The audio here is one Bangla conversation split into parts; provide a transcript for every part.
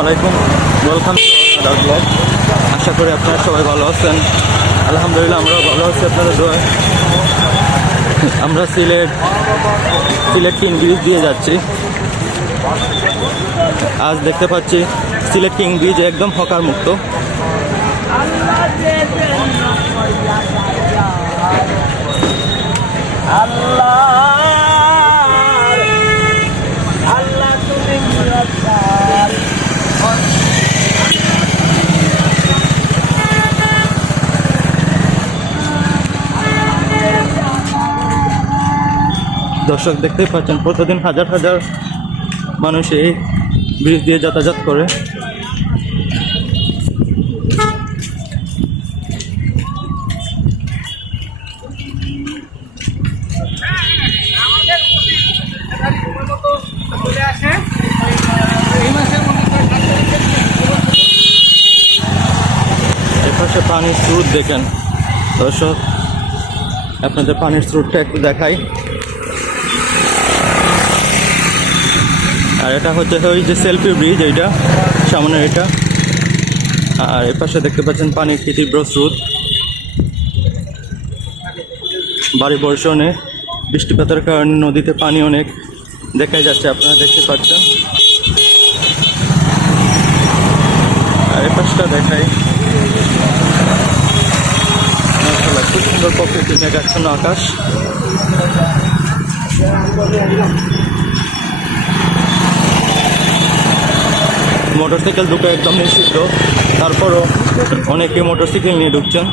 আলাইকুম। ওয়েলকাম টু ব্লগ আশা করি আপনারা সবাই ভালো আছেন। আলহামদুলিল্লাহ আমরাও ভালো আছি আপনাদের দোয়ায় আমরা সিলেট সিলেট কিং ব্রিজ দিয়ে যাচ্ছি। আজ দেখতে পাচ্ছি সিলেট কিং ব্রিজ একদম হকার মুক্ত। আল্লাহ দর্শক দেখতেই পাচ্ছেন, প্রতিদিন হাজার হাজার মানুষ এই ব্রিজ দিয়ে যাতায়াত করে। পানির স্রোত দেখেন। দর্শক, আপনাদের পানির স্রোতটা একটু দেখাই। আর এটা হচ্ছে ওই যে সেলফি ব্রিজ এইটা সামনে এটা। আর এপাশে দেখতে পাচ্ছেন পানির কি তীব্র স্রোত বাড়ি বর্ষণে বৃষ্টিপাতের কারণে নদীতে পানি অনেক দেখা যাচ্ছে, আপনারা দেখতে পাচ্ছেন। আর এপাশটা দেখাই। খুব সুন্দর প্রকৃতি মেঘাচ্ছন্ন আকাশ। মোটরসাইকেল দুটো একদম নিষিদ্ধ তারপরও অনেকে মোটরসাইকেল নিয়ে ঢুকছেন।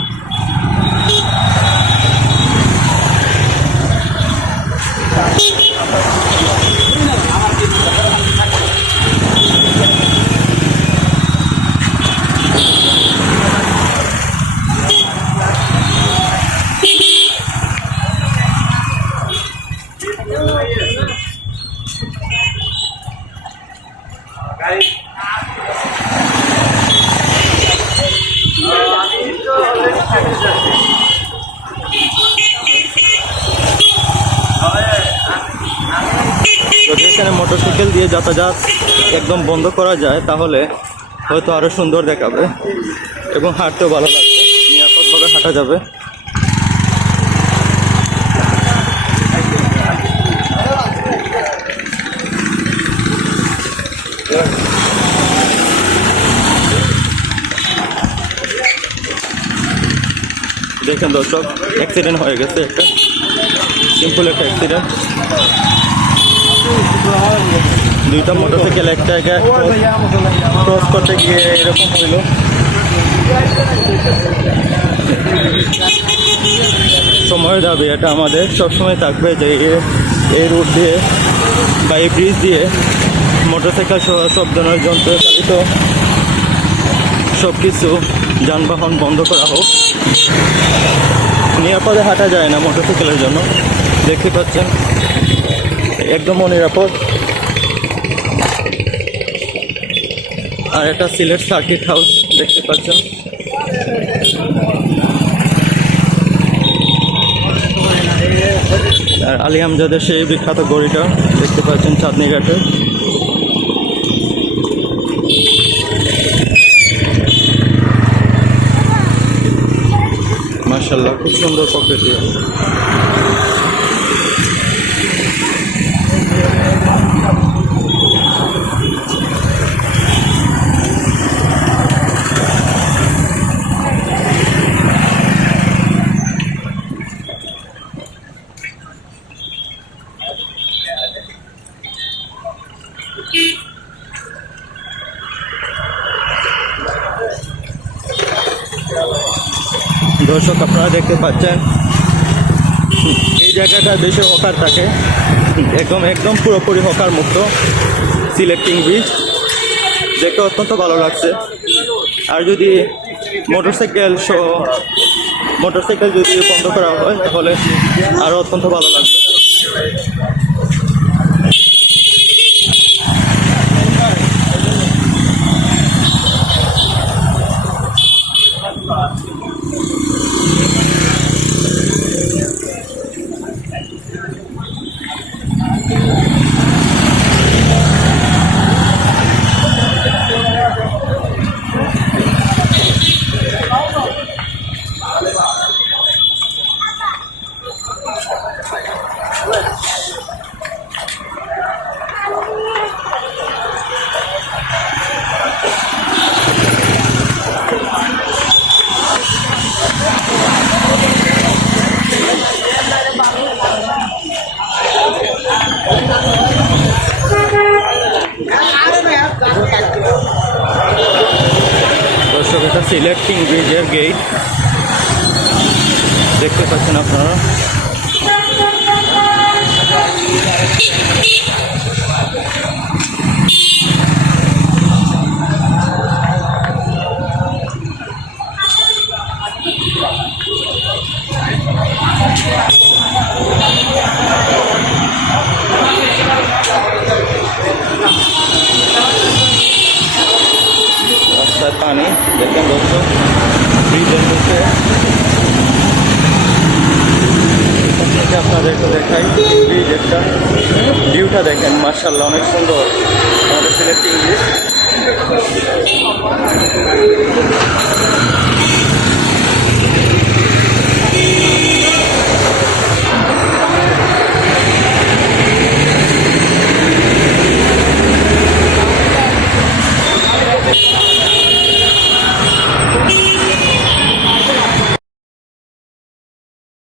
যদি এখানে মোটরসাইকেল দিয়ে যাতায়াত একদম বন্ধ করা যায়, তাহলে হয়তো আরও সুন্দর দেখাবে এবং হাঁটতেও ভালো লাগবে। নিরাপদভাবে হাঁটা যাবে। দেখেন দর্শক অ্যাক্সিডেন্ট হয়ে গেছে একটা। সিম্পল একটা অ্যাক্সিডেন্ট দুইটা মোটরসাইকেল এক জায়গায় ক্রস করতে গিয়ে এরকম হইল। সময় দাবি এটা আমাদের। সবসময় থাকবে যে এই রুট দিয়ে বা এই ব্রিজ দিয়ে মোটরসাইকেল সহ সব ধরনের যন্ত্র চালিত সব কিছু যানবাহন বন্ধ করা হোক। নিরাপদে হাঁটা যায় না মোটরসাইকেলের জন্য। দেখতে পাচ্ছেন, একদম অনিরাপদ। আর একটা সিলেট সার্কিট হাউস দেখতে পাচ্ছেন। আর আলী আমজাদের সেই বিখ্যাত গড়িটা দেখতে পাচ্ছেন চাঁদনি ঘাটে। মার্শাল্লাহ খুব সুন্দর প্রকৃতি দর্শক আপনারা দেখতে পাচ্ছেন। এই জায়গাটা বেশি হকার থাকে। একদম একদম পুরোপুরি হকার মুক্ত। সিলেক্টিং ব্রিজ। দেখতে অত্যন্ত ভালো লাগছে। আর যদি মোটরসাইকেল সহ, মোটরসাইকেল যদি বন্ধ করা হয়, তাহলে আরও অত্যন্ত ভালো লাগবে। সিলেক্টিং ব্রিজের গেট দেখতে পাচ্ছেন আপনারা দেখেন দর্শক ব্রিজের নিচে আপনাকে আপনাদেরকে দেখাই ব্রিজ একটা ভিউটা দেখেন মার্শাল্লাহ অনেক সুন্দর। আমাদের সিলেক্টিং ব্রিজ